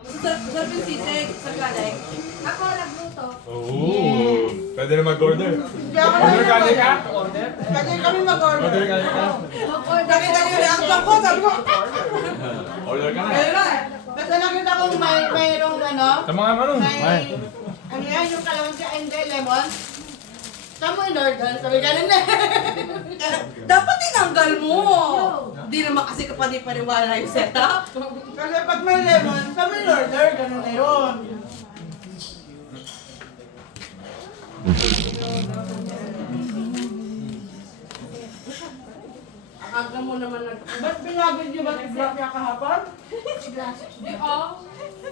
Sarap yung sisig sa galing. Ako nagluto. Oh, pwede na mag-order. Order ka, di ka? Kasi kami mag-order. Order ka, di ka? Nakita niyo yung reaction ko, sabi ko, Order ka na. ayun na. Kasi nakita ko mayroong ano, Sa mga ano? ano yan, yung kalamansi and lemon. Saan mo in-order? Sabi ganun na. Dapat tinanggal mo. Di naman kasi kapani-paniwala yung setup. Kasi pag may lemon, saan mo in-order? Ganun na yun. Aga mo naman nag... Ba't binagod niyo ba i-block niya kahapon? Di oh.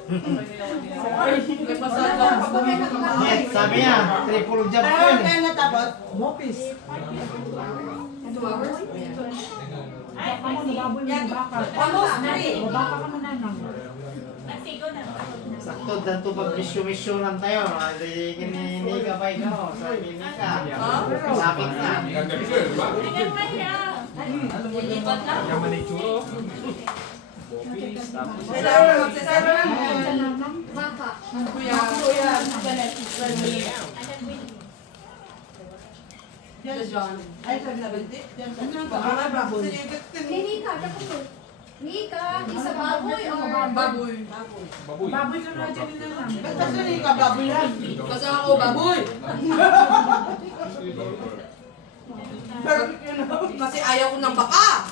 May masala. Yes, sabi niya, triple job ko Pero yun. kaya natapos? Mopis. Almost 3. Sakto, danto pag misyo-misyo lang tayo. Hindi ka pa ikaw. Sabi ni ka. Sakit na. Yaman na itsuro. Kailangan magsasabi. Baka. Kuya. John. Ay, sabi na binti. Baka baboy. Hindi ka, dapat hindi ka, isa baboy or Baboy. Baboy. Ba't kasi ka baboy yan? Kasi ako baboy. Kasi ayaw ko ng baka.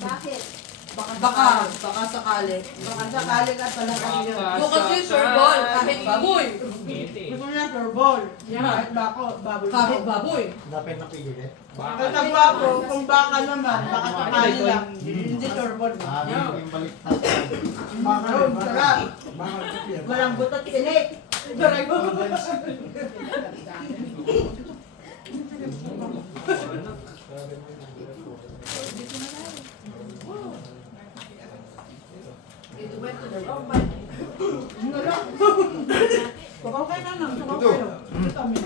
Bakit? Baka sakali. Baka sakali ka pala kami yun. Ko kasi surbol, kahit baboy. Gusto niya turbol. Kahit bako, baboy. Kahit baboy. Dapat napigil eh. Kasi ang bako, kung baka naman, baka sakali lang. Hindi turbol. Ah, yung baliktad. Baka ron, sarap. Walang butot silik. Saray ko. Baka kayo na lang, baka kayo. Ito kami.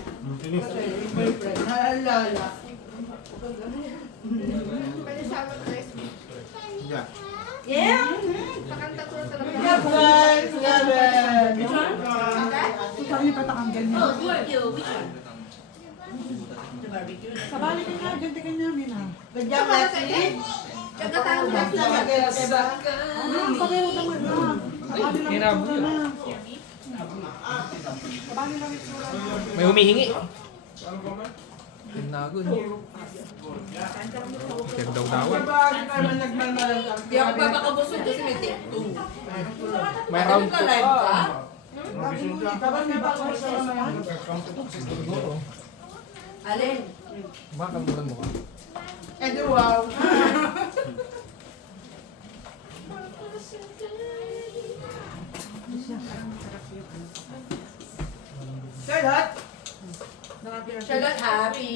Kasi boyfriend, naalala. Yeah. Yeah? Pakanta ko na talaga. Guys, Gavin! Okay? Oh, thank you. Which one? Sabali ka nga, ganti ka namin ah. Ganyan Messi. Kagatahan mo Sa mag-iba. Hirap yun. May humihingi. Nagun. Daw-dawan. Bakit ka naman nagmalmalan ka? Di ako papakabusog kasi may take 2. May round ka live ka? Sabang may bako sa mamaya. Alin? Bakal mo lang mo. Eh di wow. Charlotte? Charlotte, happy